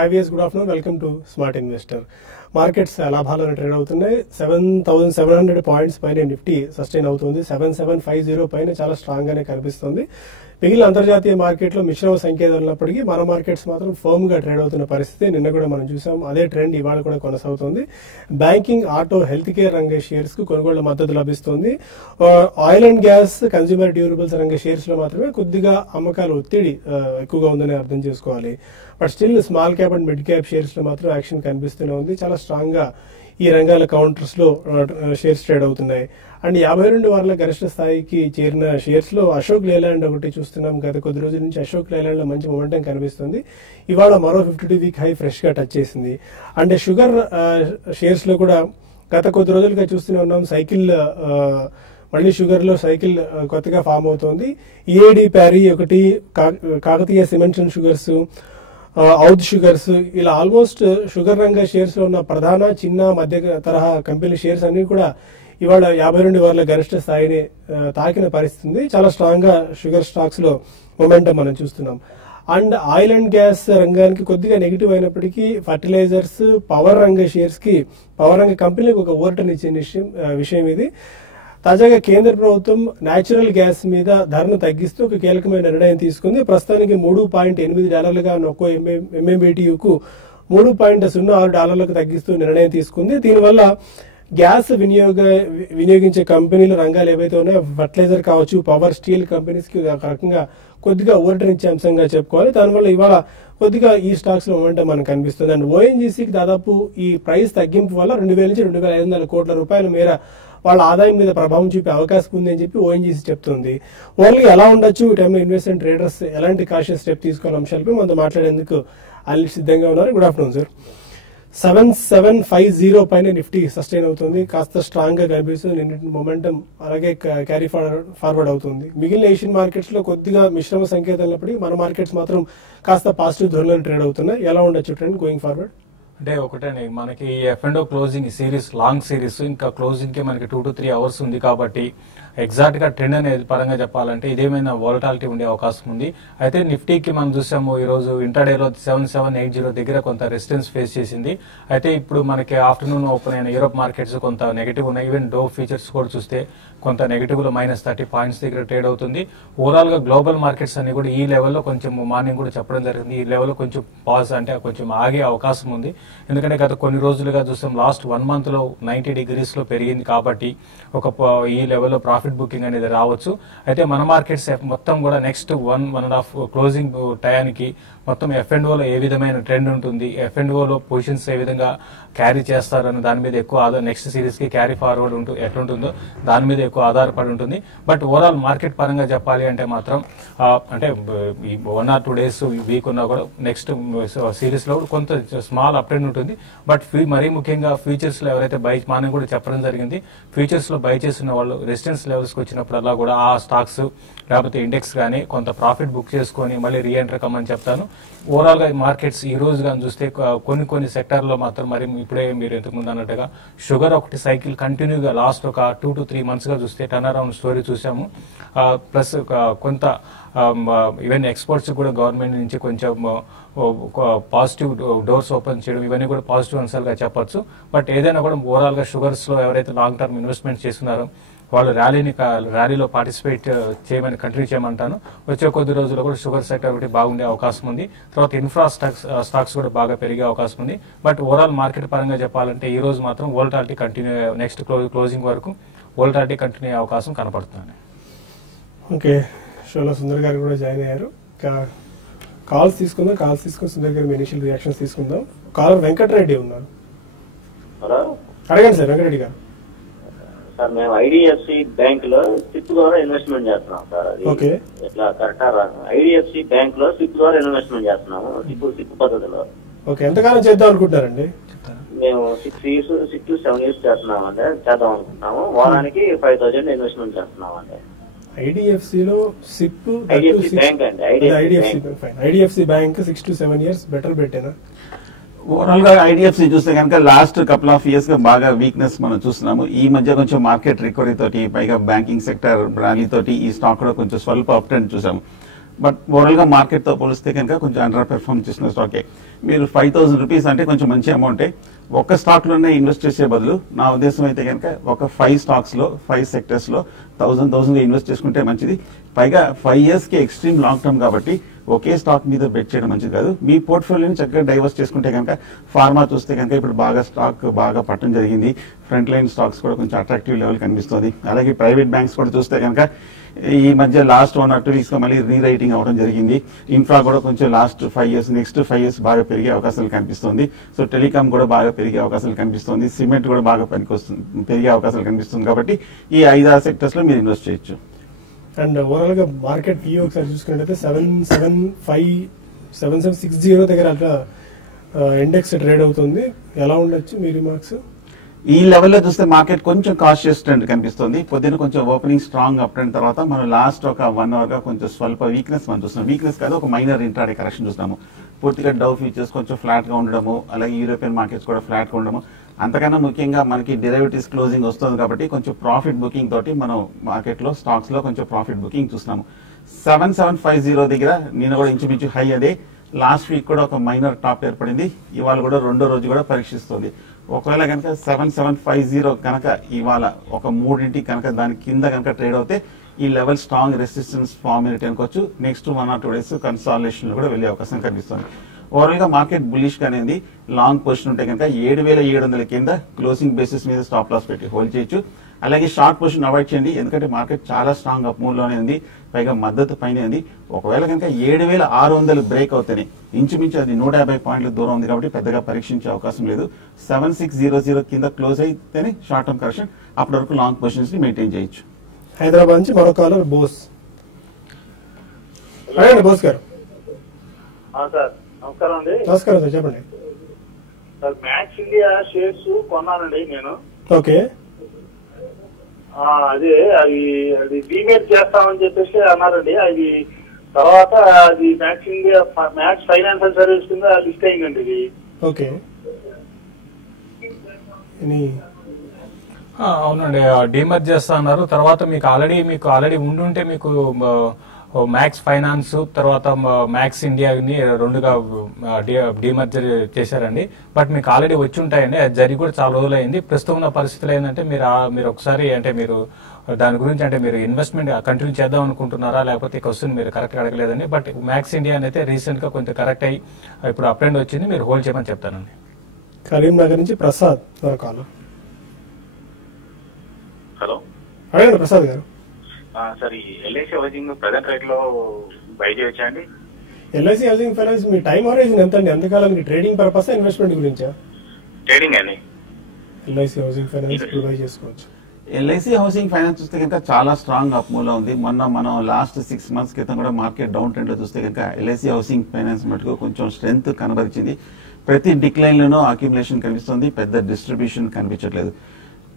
5 years. Good afternoon. Welcome to Smart Investor. Markets లాభాలను trade అవుతున్నాయి. 7,700 points పైన Nifty sustain అవుతుంది. 7750 పైన చాలా స్ట్రాంగ్ గానే కనిపిస్తుంది. మిగిలిన అంతర్జాతీయ మార్కెట్లో మిశ్రమ సంకేతాలు ఉన్నప్పటికీ మన మార్కెట్స్ మాత్రం ఫర్మ్ గా ట్రేడ్ అవుతున్న పరిస్థితి నిన్న కూడా మనం చూసాం. అదే ట్రెండ్ ఇవాళ కూడా కొనసాగుతుంది. బ్యాంకింగ్, ఆటో, హెల్త్ కేర్ రంగ షేర్స్ కు కొనుగోళ్ల మద్దతు లభిస్తుంది. Oil and gas, consumer durables రంగ షేర్స్ లో మాత్రమే కొద్దిగా అమ్మకాల ఒత్తిడి ఎక్కువగా ఉందని అర్థం చేసుకోవాలి. But still small cap and mid cap shares లో మాత్రం యాక్షన్ కనిపిస్తూనే ఉంది. చాలా స్ట్రాంగ్ గా ఈ రంగాల కౌంటర్స్ లో షేర్స్ ట్రేడ్ అవుతున్నాయి. అండ్ 52 వారాల గరిష్ట స్థాయికి చేరిన షేర్స్ లో అశోక్ లేలాండ్ ఒకటి చూస్తున్నాం. గత కొద్ది రోజుల నుంచి అశోక్ లేలాండ్ లో మంచి మొమెంటం కనిపిస్తుంది. ఇవాళ మరో 52 వీక్ హై ఫ్రెష్ గా టచ్ చేసింది. అండ్ షుగర్ షేర్స్ లో కూడా గత కొద్ది రోజులుగా చూస్తూనే ఉన్నాం. సైకిల్ మళ్ళీ షుగర్ లో సైకిల్ కొత్తగా ఫామ్ అవుతోంది. ఈఏడి ప్యారీ ఒకటి, Kakatiya cements and sugars, Awadh sugars, ఇలా ఆల్మోస్ట్ షుగర్ రంగ షేర్స్ లో ఉన్న ప్రధాన, చిన్న, మధ్య తరహా కంపెనీ షేర్స్ అన్ని కూడా ఇవాళ 52 వారాల గరిష్ట స్థాయిని తాకిన పరిస్థితి ఉంది. చాలా స్ట్రాంగ్ గా షుగర్ స్టాక్స్ లో మొమెంటం మనం చూస్తున్నాం. అండ్ ఆయిల్ అండ్ గ్యాస్ రంగానికి కొద్దిగా నెగిటివ్ అయినప్పటికీ ఫర్టిలైజర్స్, పవర్ రంగ షేర్స్ కి, పవర్ రంగ కంపెనీలకు ఒక ఊరటనిచ్చే విషయం ఇది. తాజాగా కేంద్ర ప్రభుత్వం న్యాచురల్ గ్యాస్ మీద ధరను తగ్గిస్తూ ఒక కీలకమైన నిర్ణయం తీసుకుంది. ప్రస్తుతానికి $3.8 ఉన్న ఒక్కో MMBTUకు $3.06 తగ్గిస్తూ నిర్ణయం తీసుకుంది. దీనివల్ల గ్యాస్ వినియోగించే కంపెనీల రంగాలు ఏవైతే ఉన్నాయో, ఫర్టిలైజర్ కావచ్చు, పవర్, స్టీల్ కంపెనీస్ కి ఒక రకంగా కొద్దిగా ఊరటనిచ్చే అంశంగా చెప్పుకోవాలి. దానివల్ల ఇవాళ కొద్దిగా ఈ స్టాక్స్ లో మొమెంటం మనకు కనిపిస్తుంది. అండ్ ఓఎన్జీసీకి దాదాపు ఈ ప్రైస్ తగ్గింపు వల్ల 2,000 నుంచి 2,500 కోట్ల రూపాయల మేర వాళ్ళ ఆదాయం మీద ప్రభావం చూపే అవకాశం ఉంది అని చెప్పి ఓఎన్జీసీ చెప్తుంది. ఓన్లీ ఎలా ఉండొచ్చు, ఈ టైంలో ఇన్వెస్ట్మెంట్ ట్రేడర్స్ ఎలాంటి కాషియస్ స్టెప్ తీసుకోవాల అంశాలపై మనతో మాట్లాడేందుకు అల్లి సిద్ధంగా ఉన్నారు. Good afternoon sir. 7750 పైన నిఫ్టీ సస్టైన్ అవుతుంది. కాస్త స్ట్రాంగ్ గా కనిపిస్తుంది. నిన్నటి మొమెంటం అలాగే క్యారీ ఫార్వర్డ్ అవుతుంది. మిగిలిన ఏషియన్ మార్కెట్స్ లో కొద్దిగా మిశ్రమ సంకేతాలు ఉన్నప్పటికీ మన మార్కెట్స్ మాత్రం కాస్త పాజిటివ్ ధోరణిలో ట్రేడ్ అవుతున్నాయి. ఎలా ఉండొచ్చు ట్రెండ్ గోయింగ్ ఫార్వర్డ్? అంటే ఒకటండి, మనకి F&O closing series, long series, ఇంకా క్లోజింగ్ కి మనకి 2 to 3 అవర్స్ ఉంది కాబట్టి ఎగ్జాక్ట్ గా ట్రెండ్ అనేది పరంగా చెప్పాలంటే ఇదేమైనా వాలటాలిటీ ఉండే అవకాశం ఉంది. అయితే నిఫ్టీకి మనం చూసాము ఈ రోజు ఇంటర్డేలో 7780 దగ్గర కొంత రెసిస్టెన్స్ ఫేస్ చేసింది. అయితే ఇప్పుడు మనకి ఆఫ్టర్నూన్ ఓపెన్ అయిన యూరోప్ మార్కెట్స్ కొంత నెగిటివ్ ఉన్నాయి. ఈవెన్ డో ఫీచర్స్ కూడా చూస్తే కొంత నెగిటివ్ లో -30 పాయింట్స్ దగ్గర ట్రేడ్ అవుతుంది. ఓవరాల్ గా గ్లోబల్ మార్కెట్స్ అన్ని కూడా ఈ లెవెల్లో కొంచెం మార్నింగ్ కూడా చెప్పడం జరిగింది, ఈ లెవెల్లో కొంచెం పాజ్ అంటే కొంచెం ఆగే అవకాశం ఉంది. ఎందుకంటే గత కొన్ని రోజులుగా చూస్తాం లాస్ట్ 1 month లో 90 degrees లో పెరిగింది కాబట్టి ఈ లెవెల్లో ప్రాఫిట్ బుకింగ్ అనేది రావచ్చు. అయితే మన మార్కెట్స్ మొత్తం కూడా నెక్స్ట్ 1.5 క్లోజింగ్ టయానికి మొత్తం F&O లో ఏ విధమైన ట్రెండ్ ఉంటుంది, F&O లో పొజిషన్స్ ఏ విధంగా క్యారీ చేస్తారని దాని మీద ఎక్కువ నెక్స్ట్ సిరీస్ కి క్యారీ ఫార్వర్డ్ ఎట్లుంటుందో దాని మీద ఎక్కువ ఆధారపడి ఉంటుంది. బట్ ఓవరాల్ మార్కెట్ పరంగా చెప్పాలి అంటే మాత్రం అంటే ఈ 1 or 2 days వీక్ ఉన్నా కూడా నెక్స్ట్ సిరీస్ లో కొంత స్మాల్ అప్ ట్రెండ్ ఉంటుంది. బట్ మరీ ముఖ్యంగా ఫ్యూచర్స్ లో ఎవరైతే మనం కూడా చెప్పడం జరిగింది, ఫ్యూచర్స్ లో బై చేసిన వాళ్ళు రెసిస్టెన్స్ లెవెల్స్ కి వచ్చినప్పుడల్లా కూడా ఆ స్టాక్స్ లేకపోతే ఇండెక్స్ గానీ కొంత ప్రాఫిట్ బుక్ చేసుకొని మళ్ళీ రీఎంటర్ కమ్మని చెప్తాను. ఓవరాల్ గా మార్కెట్స్ ఈ రోజు కానీ చూస్తే కొన్ని సెక్టర్ లో మాత్రం మరి ఇప్పుడే మీరు ఇంతకుముందు అన్నట్టుగా షుగర్ ఒకటి సైకిల్ కంటిన్యూగా లాస్ట్ ఒక 2 to 3 months గా చూస్తే టర్న్ అరౌండ్ స్టోరీ చూసాము. ప్లస్ కొంత ఈవెన్ ఎక్స్పోర్ట్స్ కూడా గవర్నమెంట్ నుంచి కొంచెం పాజిటివ్ డోర్స్ ఓపెన్ చేయడం ఇవన్నీ కూడా పాజిటివ్ అంశాలుగా చెప్పొచ్చు. బట్ ఏదైనా కూడా ఓవరాల్ గా షుగర్స్ లో ఎవరైతే లాంగ్ టర్మ్ ఇన్వెస్ట్మెంట్ చేస్తున్నారో వాళ్ళు ర్యాలీలో పార్టిసిపేట్ చేయమని కంటిన్యూ చేయమంటాను. వచ్చే కొద్ది రోజుల్లో కూడా షుగర్ సెక్టర్ ఒకటి బాగుండే అవకాశం ఉంది. తర్వాత ఇన్ఫ్రా స్టాక్స్ కూడా బాగా పెరిగే అవకాశం ఉంది. బట్ ఓవరాల్ మార్కెట్ పరంగా చెప్పాలంటే ఈ రోజు మాత్రం వోలటాలిటీ కంటిన్యూ, నెక్స్ట్ క్లోజింగ్ వరకు వోలటాలిటీ కంటిన్యూ అయ్యే అవకాశం కనపడుతుంది. ఓకే, షోలో సుందర్ గారు కూడా జాయిన్ అయ్యారు. కాల్స్ తీసుకుందాం. సుందర్ గారు ఇనిషియల్ రియాక్షన్స్ తీసుకుందాం. కాలర్ వెంకటరెడ్డి ఉన్నారు. అడగండి సార్ వెంకటరెడ్డి గారు. సార్ మేము ఐడిఎఫ్సి బ్యాంక్ లో సిప్ ద్వారా ఇన్వెస్ట్మెంట్ చేస్తున్నాం సార్. అది ఎట్లా కరెక్టా? ఐడిఎఫ్సి బ్యాంక్ లో సిప్ ద్వారా ఇన్వెస్ట్మెంట్ చేస్తున్నాము, సిప్ పద్ధతిలో. ఓకే, ఎంతకాలం చేద్దాం అనుకుంటున్నారండి? మేము 6 to 7 years చేస్తున్నాం అంటే చేద్దాం అనుకుంటున్నాము. వారానికి 5,000 ఇన్వెస్ట్మెంట్ చేస్తున్నాం అంటే. ఐడిఎఫ్సిలో సిప్ బ్యాంక్ అండి. IDFC bank 6 to 7 years better బెట్టేనా? ఓవరాల్ గా ఐడిఎఫ్సి చూస్తే కనుక లాస్ట్ కపుల్ ఆఫ్ ఇయర్స్ గా బాగా వీక్నెస్ మనం చూస్తున్నాము. ఈ మధ్య కొంచెం మార్కెట్ రికవరీ తోటి, పైగా బ్యాంకింగ్ సెక్టర్ ర్యాలీ తోటి ఈ స్టాక్ కూడా కొంచెం స్వల్ప అప్ ట్రెండ్ చూసాము. బట్ ఓవరాల్ గా మార్కెట్ తో పోలిస్తే కనుక కొంచెం అండర్ పెర్ఫార్మ్ చేసిన స్టాకే. మీరు 5,000 రూపీస్ అంటే కొంచెం మంచి అమౌంటే. ఒక స్టాక్ లోనే ఇన్వెస్ట్ చేసే బదులు నా ఉద్దేశం అయితే కనుక ఒక 5 స్టాక్స్ లో 5 సెక్టర్స్ లో 1,000 గా ఇన్వెస్ట్ చేసుకుంటే మంచిది. పైగా 5 years కి ఎక్స్ట్రీమ్ లాంగ్ టర్మ్ కాబట్టి ఒకే స్టాక్ మీద బెట్ చేయడం మంచిది కాదు. మీ పోర్ట్ఫోలియోని చక్కగా డైవర్స్ చేసుకుంటే కనుక ఫార్మా చూస్తే కనుక ఇప్పుడు బాగా స్టాక్ బాగా పట్టడం జరిగింది. ఫ్రంట్ లైన్ స్టాక్స్ కూడా కొంచెం అట్రాక్టివ్ లెవెల్ కనిపిస్తుంది. అలాగే ప్రైవేట్ బ్యాంక్స్ కూడా చూస్తే కనుక ఈ మధ్య లాస్ట్ 1 or 2 weeks గా మళ్ళీ రీరైటింగ్ అవడం జరిగింది. ఇన్ఫ్రా కూడా కొంచెం లాస్ట్ 5 years నెక్స్ట్ 5 years బాగా పెరిగే అవకాశాలు కనిపిస్తుంది. సో టెలికాం కూడా బాగా పెరిగే అవకాశాలు కనిపిస్తుంది. సిమెంట్ కూడా బాగా పెరిగే అవకాశాలు కనిపిస్తుంది. కాబట్టి ఈ 5-6 సెక్టర్స్ లో మీరు ఇన్వెస్ట్ చేయొచ్చు. అండ్ ఓవరాల్ గా మార్కెట్ వ్యూ ఒకసారి చూసుకున్నట్టయితే 7,760 దగ్గర అట్లా ఇండెక్స్ ట్రేడ్ అవుతుంది. ఎలా ఉండొచ్చు మీ రిమార్క్స్? ఈ లెవెల్లో చూస్తే మార్కెట్ కొంచెం కాషియస్ ట్రెండ్ కనిపిస్తుంది. పొద్దున కొంచెం ఓపెనింగ్ స్ట్రాంగ్ అప్ ట్రెండ్ తర్వాత మనం లాస్ట్ ఒక 1 hour గా కొంచెం స్వల్ప వీక్నెస్ మనం చూస్తున్నాం. వీక్నెస్ కాదు, ఒక మైనర్ ఇంట్రాడే కరెక్షన్ చూస్తున్నాము. పూర్తిగా డౌ ఫ్యూచర్స్ కొంచెం ఫ్లాట్ గా ఉండడము, అలాగే యూరోపియన్ మార్కెట్స్ కూడా ఫ్లాట్ గా ఉండడము. అంతకన్నా ముఖ్యంగా మనకి డెరివేటివ్స్ క్లోజింగ్ వస్తుంది కాబట్టి కొంచెం ప్రాఫిట్ బుకింగ్ తోటి మనం మార్కెట్ లో స్టాక్స్ లో కొంచెం ప్రాఫిట్ బుకింగ్ చూస్తున్నాము. 7,750 దగ్గర నేను కూడా ఇంచుమించు హై అదే. లాస్ట్ వీక్ కూడా ఒక మైనర్ టాప్ ఏర్పడింది. ఇవాళ కూడా రెండో రోజు కూడా పరీక్షిస్తుంది. ఒకవేళ కనుక 7,750 కనుక ఇవాళ ఒక 3 కనుక దాని కింద కనుక ట్రేడ్ అవుతే ఈ లెవెల్ స్ట్రాంగ్ రెసిస్టెన్స్ ఫార్మ్ అయినట్టు అనుకోవచ్చు. నెక్స్ట్ 1 or 2 days కన్సాలిడేషన్ కూడా వెళ్లే అవకాశం కనిపిస్తుంది. ఓవరాల్ గా మార్కెట్ బులిష్ గానే ఉంది. లాంగ్ పొజిషన్ ఉంటే కనుక 7,700 కింద క్లోజింగ్ బేసిస్ మీద స్టాప్ లాస్ పెట్టి హోల్డ్ చేయొచ్చు. అలాగే షార్ట్ పొజిషన్ అవాయిడ్ చేయండి, ఎందుకంటే మార్కెట్ చాలా స్ట్రాంగ్ అప్ మూవ్ లోనే ఉంది. పైగా మద్దతు పైన ఉంది. ఒకవేళ కనుక 7,600 బ్రేక్ అవుతాయి, ఇంచుమించు అది 150 పాయింట్ల దూరం ఉంది కాబట్టి పెద్దగా పరీక్షించే అవకాశం లేదు. 7,600 కింద క్లోజ్ అయితేనే షార్ట్ టర్మ్ కరెక్షన్. అప్పటి వరకు లాంగ్ పొజిషన్స్ ని మెయింటైన్ చేయొచ్చు. హైదరాబాద్ నుంచి మరో కాలర్ బోస్. బోస్ గారు సార్ నమస్కారం అండి. నమస్కారం సార్, చెప్పండి సార్. మ్యాక్స్ ఇండియా షేర్స్ కొన్నానండి నేను. ఓకే. అదే అది డీమేట్ చేస్తామని చెప్పేసి అన్నారండి. అది తర్వాత అది max India max financial service కింద లిస్ట్ అయిందండి ఇది. ఓకే. అవునండి, డీమర్జ్ చేస్తా అన్నారు. తర్వాత మీకు ఆల్రెడీ ఉండుంటే మీకు మ్యాక్స్ ఫైనాన్స్ తర్వాత మ్యాక్స్ ఇండియాని రెండుగా డీమర్జర్ చేశారండి. బట్ మీకు ఆల్రెడీ వచ్చి ఉంటాయండి. అది జరిగి కూడా చాలా రోజులు అయింది. ప్రస్తుతం ఉన్న పరిస్థితులు ఏంటంటే మీరు ఒకసారి అంటే మీరు దాని గురించి అంటే మీరు ఇన్వెస్ట్మెంట్ కంటిన్యూ చేద్దాం అనుకుంటున్నారా, లేకపోతే క్వశ్చన్ మీరు కరెక్ట్ అడగలేదండి. బట్ మ్యాక్స్ ఇండియా అయితే రీసెంట్ గా కొంచెం కరెక్ట్ అయ్యి ఇప్పుడు అప్ అండ్ వచ్చింది. మీరు హోల్డ్ చేయమని చెప్తానండి. కరీంనగర్ నుంచి ప్రసాద్ కాల్. హలో, అడగండి ప్రసాద్ గారు. సార్, ఈ ఎల్ఐసి హౌసింగ్ ప్రజెంట్ రేట్ లో బై చేయొచ్చా అండి? ఎల్ఐసి హౌసింగ్ ఫైనాన్స్ మీ టైం హోరైజన్ ఎంత అండి? ఎంతకాలానికి ట్రేడింగ్ పర్పస్ ఇన్వెస్ట్మెంట్ గురించా? ట్రేడింగ్ అండి. ఎల్ఐసి హౌసింగ్ ఫైనాన్స్ ఇప్పుడు బై చేసుకోవచ్చు. ఎల్ఐసి హౌసింగ్ ఫైనాన్స్ చూస్తే కనుక చాలా స్ట్రాంగ్ అప్ మూవ్ లో ఉంది. మనం లాస్ట్ 6 months క్రితం కూడా మార్కెట్ డౌన్ ట్రెండ్ లో చూస్తే కనుక ఎల్ఐసి హౌసింగ్ ఫైనాన్స్ మటుకు కొంచెం స్ట్రెంగ్త్ కనబరిచింది. ప్రతి డిక్లైన్ లోనూ అక్యుములేషన్ కనిపిస్తుంది, పెద్ద డిస్ట్రిబ్యూషన్ కనిపించట్లేదు.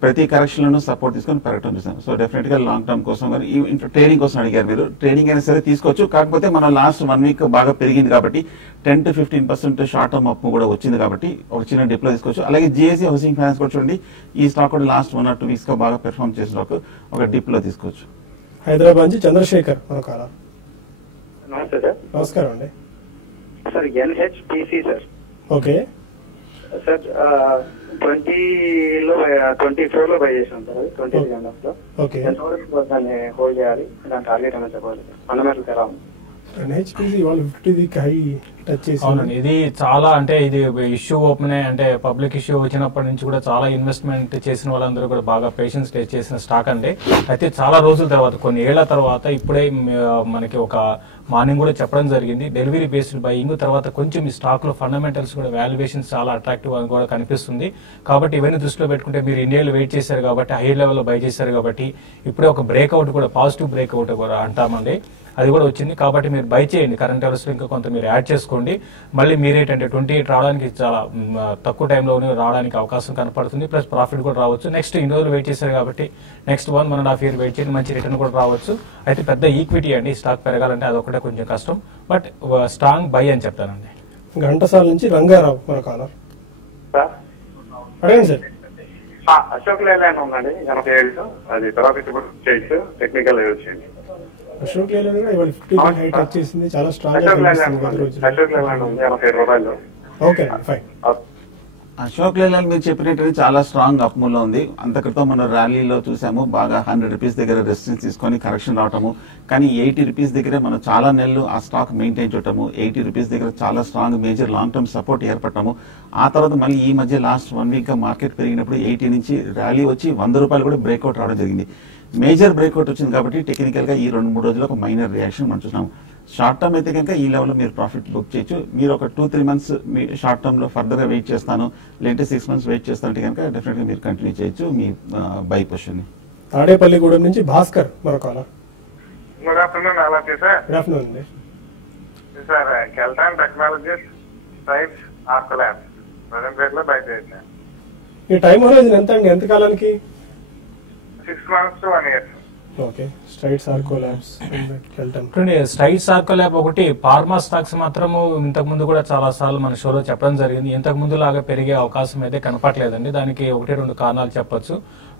ప్రతి కరెక్షన్ లోనూ సపోర్ట్ తీసుకొని పెరగటం చూసాం. సో డెఫినెట్ గా లాంగ్ టర్మ్ కోసం ట్రేడింగ్ కోసం అడిగారు మీరు. ట్రేడింగ్ అయినా సరే తీసుకోవచ్చు. కాకపోతే మనం లాస్ట్ 1 week బాగా పెరిగింది కాబట్టి 10 to 15% షార్ట్ టర్మ్ అప్ కూడా వచ్చింది కాబట్టి ఒక చిన్న డిప్ లో తీసుకోవచ్చు. అలాగే జిఎస్సి హౌసింగ్ ఫైనాన్స్ కూడా చూడండి, ఈ స్టాక్ కూడా లాస్ట్ 1 or 2 weeks గా బాగా పెర్ఫార్మ్ చేసిన స్టాక్, ఒక డిప్ లో తీసుకోవచ్చు. హైదరాబాద్ నుంచి చంద్రశేఖర్ మనకాల. నమస్తే సార్. నమస్కారం అండి. Sir NHPC sir. Okay sir 24 లో బై చేసాం సార్. 20 లో. ఓకే. ఎంతవరకు దాన్ని హోల్డ్ చేయాలి, దాని టార్గెట్ ఏమైనా చెప్పాలి? ఫండమెంటల్స్ ఎలా ఉంది? ఎన్హెచ్పిసి వాళ్ళు 50 హై టచ్ చేసి. అవునండి, ఇది చాలా అంటే ఇది ఇష్యూ ఓపెన్ అంటే పబ్లిక్ ఇష్యూ వచ్చినప్పటి నుంచి కూడా చాలా ఇన్వెస్ట్మెంట్ చేసిన వాళ్ళందరూ కూడా బాగా పేషెన్స్ చేసిన స్టాక్ అండి. అయితే చాలా రోజుల తర్వాత కొన్ని ఏళ్ల తర్వాత ఇప్పుడే మనకి ఒక మార్నింగ్ కూడా చెప్పడం జరిగింది. డెలివరీ బేస్డ్ బయింగ్ తర్వాత కొంచెం ఈ స్టాక్ లో ఫండమెంటల్స్ కూడా వాల్యుయేషన్స్ చాలా అట్రాక్టివ్ అని కూడా కనిపిస్తుంది. కాబట్టి ఇవన్నీ దృష్టిలో పెట్టుకుంటే మీరు ఇండియాలో వెయిట్ చేశారు కాబట్టి హై లెవెల్లో బై చేశారు కాబట్టి ఇప్పుడే ఒక బ్రేక్అవుట్ కూడా పాజిటివ్ బ్రేక్అవుట్ కూడా అంటామండి, అది కూడా వచ్చింది. కాబట్టి మీరు బై చేయండి. కరెంట్ అవర్స్ లో ఇంకా కొంత మీరు యాడ్ చేసుకోండి. మళ్ళీ మీరేంటంటే 28 రావడానికి చాలా తక్కువ టైంలో రావడానికి అవకాశం కనపడుతుంది. ప్లస్ ప్రాఫిట్ కూడా రావచ్చు. నెక్స్ట్ ఇన్ని రోజులు వెయిట్ చేశారు కాబట్టి నెక్స్ట్ 1.5 year వెయిట్ చేయండి, మంచి రిటర్న్ కూడా రావచ్చు. అయితే పెద్ద ఈక్విటీ అండి, స్టాక్ పెరగాలంటే అదొకటే కొంచెం కష్టం. బట్ స్ట్రాంగ్ బై అని చెప్తానండి. ఘంటసాల నుంచి రంగారావు మన కాలర్. అడగండి సార్. అశోక్ లేలాండ్ ఉందండి 87, అది తర్వాత ఇప్పుడు చేయొచ్చు, టెక్నికల్ వచ్చేయండి. అశోక్ లేలాండ్ కూడా ఇవాళ 50 హైట్ వచ్చేసింది, చాలా స్ట్రాంగ్ గా అశోక్ లేలాండ్ కనిపిస్తుంది ఉంది, గత రోజుల్లో. అశోక్ లేలాండ్ ఉంది 85 రూపాయలు. Okay fine. అశోక్ లేలాండ్ మీరు చెప్పినట్టు చాలా స్ట్రాంగ్ అప్ మూవ్ లో ఉంది. అంత క్రితం మనం ర్యాలీలో చూసాము, బాగా 100 రూపీస్ దగ్గర రెసిస్టెన్స్ తీసుకొని కరెక్షన్ రావటము, కానీ 80 రూపీస్ దగ్గర మనం చాలా నెలలు ఆ స్టాక్ మెయింటైన్ చేయటము, 80 రూపీస్ దగ్గర చాలా strong major long term support ఏర్పడటము. ఆ తర్వాత మళ్ళీ ఈ మధ్య లాస్ట్ 1 వీక్ గా మార్కెట్ పెరిగినప్పుడు 80 నుంచి ర్యాలీ వచ్చి 100 రూపాయలు కూడా బ్రేక్అవుట్ రావడం జరిగింది. మేజర్ బ్రేక్అవుట్ వచ్చింది కాబట్టి టెక్నికల్ గా ఈ 2-3 రోజుల్లో ఒక మైనర్ రియాక్షన్ మనం చూసాము. షార్ట్ టర్మ్ అయితే కనుక ఈ లెవెల్లో మీరు ప్రాఫిట్ బుక్ చేయొచ్చు. మీరు ఒక 2-3 మంత్స్ మీ షార్ట్ టర్మ్ లో ఫర్దర్ గా వెయిట్ చేస్తాను, లేదంటే 6 మంత్స్ వెయిట్ చేస్తానంటే కనుక డెఫినెట్ గా మీరు కంటిన్యూ చేయొచ్చు మీ బై పొజిషన్ ని. తాడేపల్లిగూడెం నుంచి భాస్కర్ మరొక కాలర్. గుడ్ ఆఫ్టర్నూన్, అలా సార్. గుడ్ ఆఫ్టర్నూన్ అండి. Sir Kellton Technologies Strides Arco labs present rate లో బై చేశాను. ఈ టైం హోరైజన్ ఎంత అండి, ఎంత కాలానికి? 6 months to 1 year. Okay, Strides Arco labs వెళ్తాం. స్ట్రైట్స్ ఆర్కో ల్యాబ్ ఒకటి, ఫార్మా స్టాక్స్ మాత్రము ఇంతకు ముందు కూడా చాలా సార్లు మన షోలో చెప్పడం జరిగింది. ఇంతకు ముందు లాగా పెరిగే అవకాశం అయితే కనపట్లేదండి. దానికి 1-2 కారణాలు చెప్పొచ్చు.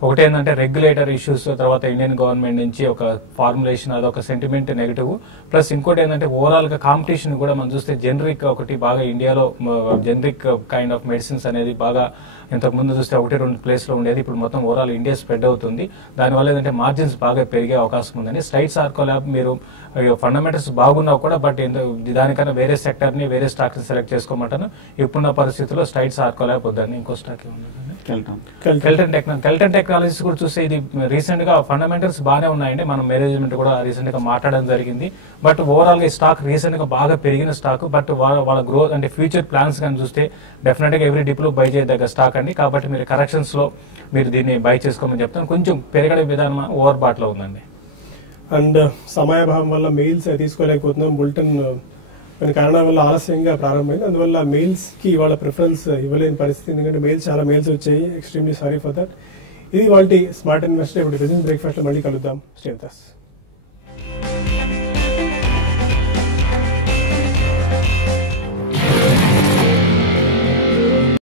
ఒకటి ఏంటంటే రెగ్యులేటర్ ఇష్యూస్, తర్వాత ఇండియన్ గవర్నమెంట్ నుంచి ఒక ఫార్ములేషన్, అదొక సెంటిమెంట్ నెగిటివ్. ప్లస్ ఇంకోటి ఏంటంటే ఓవరాల్ గా కాంపిటీషన్ కూడా మనం చూస్తే జనరిక్ ఒకటి బాగా ఇండియాలో జనరిక్ కైండ్ ఆఫ్ మెడిసిన్స్ అనేది బాగా ఇంతకు ముందు చూస్తే 1-2 ప్లేస్ లో ఉండేది, ఇప్పుడు మొత్తం ఓవరాల్ ఇండియా స్ప్రెడ్ అవుతుంది. దానివల్ల ఏంటంటే మార్జిన్స్ బాగా పెరిగే అవకాశం ఉందని స్ట్రైట్స్ ఆర్కో ల్యాబ్ మీరు ఫండమెంటల్స్ బాగున్నావు కూడా, బట్ దానికన్నా వేరే సెక్టర్ ని వేరే స్టాక్ ని సెలెక్ట్ చేసుకోమంటాను. ఇప్పుడున్న పరిస్థితుల్లో స్ట్రైట్స్ ఆర్కో ల్యాబ్ వద్దని ఇంకో స్టాక్ కెల్టన్ టెక్నాలజీస్ కూడా చూస్తే ఇది రీసెంట్ గా ఫండమెంటల్స్ బాగానే ఉన్నాయండి. మనం మేనేజ్మెంట్ కూడా రీసెంట్ గా మాట్లాడడం జరిగింది. బట్ ఓవరాల్ గా ఈ స్టాక్ రీసెంట్ గా బాగా పెరిగిన స్టాక్, బట్ వాళ్ళ గ్రోత్ అంటే ఫ్యూచర్ ప్లాన్స్ కానీ చూస్తే డెఫినెట్ గా ఎవ్రీ డిప్ లో బై చేయదగ్గ స్టాక్ అండి. కాబట్టి మీరు కరెక్షన్స్ లో మీరు దీన్ని బై చేసుకోమని చెప్తాను. కొంచెం పెరగడం విధానం ఓవర్ బాట్ లో ఉందండి. అండ్ సమయాభావం వల్ల మెయిల్స్ తీసుకోలేకపోతున్నాం. బులెటిన్ కొన్ని కారణాల వల్ల ఆలస్యంగా ప్రారంభమైంది, అందువల్ల మెయిల్స్ కి ఇవాళ ప్రిఫరెన్స్ ఇవ్వలేని పరిస్థితి. ఎందుకంటే చాలా మెయిల్స్ వచ్చాయి. Extremely sorry for that. ఇది వాళ్ళ స్మార్ట్ ఇన్వెస్టర్. ఇప్పుడు బిజినెస్ బ్రేక్ఫాస్ట్ లో మళ్ళీ కలుద్దాం. Stay with us.